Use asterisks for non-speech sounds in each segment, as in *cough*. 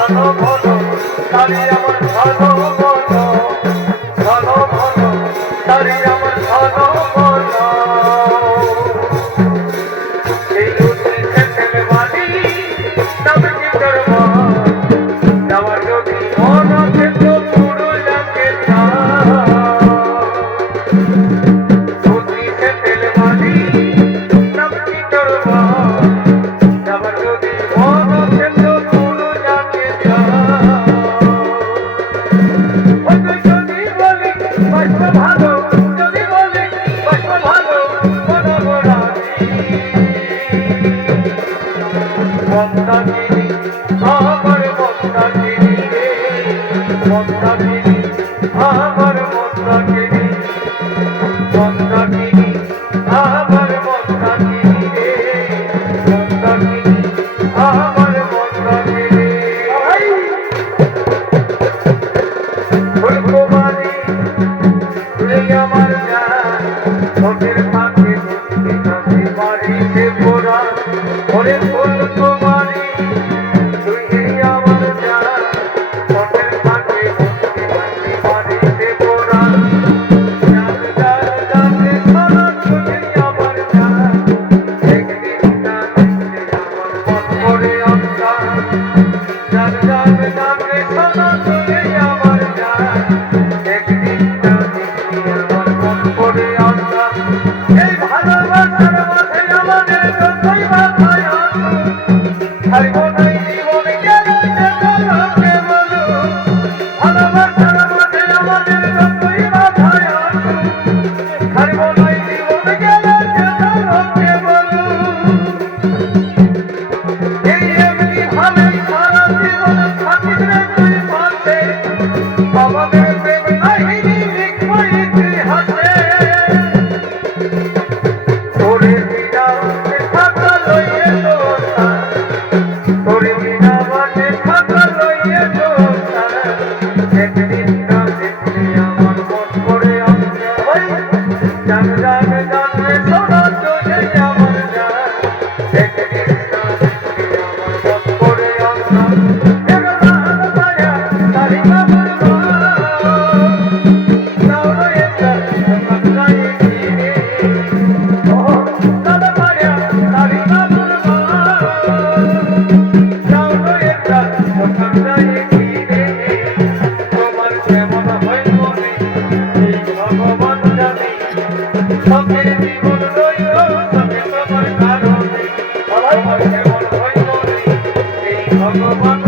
ভালো ভালো কালী আমার লাগে ওরে ফুলকুমারী বিনা ভগবান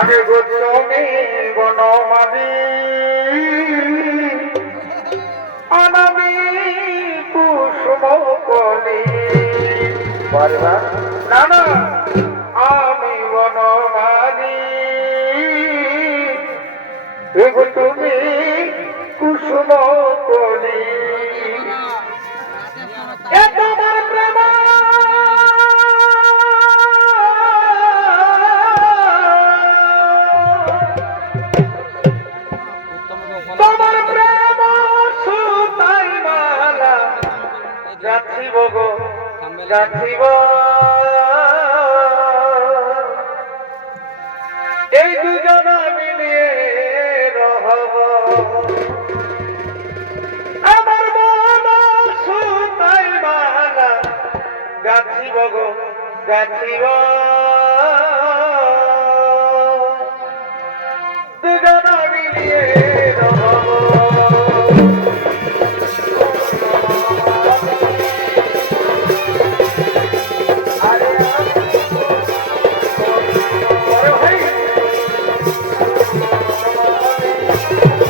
আরে গো তুমি বনমালী। অনামি কুসুম কলি। পারবা না না, আমি বনমালী। এগো তুমি কুসুম যাচ্ছিব গো যাচ্ছিব এই দুজনা মিলিয়ে রহব। আমার মন সুতাই মালা গাছিব গো গাছিব দুজনা এই *laughs*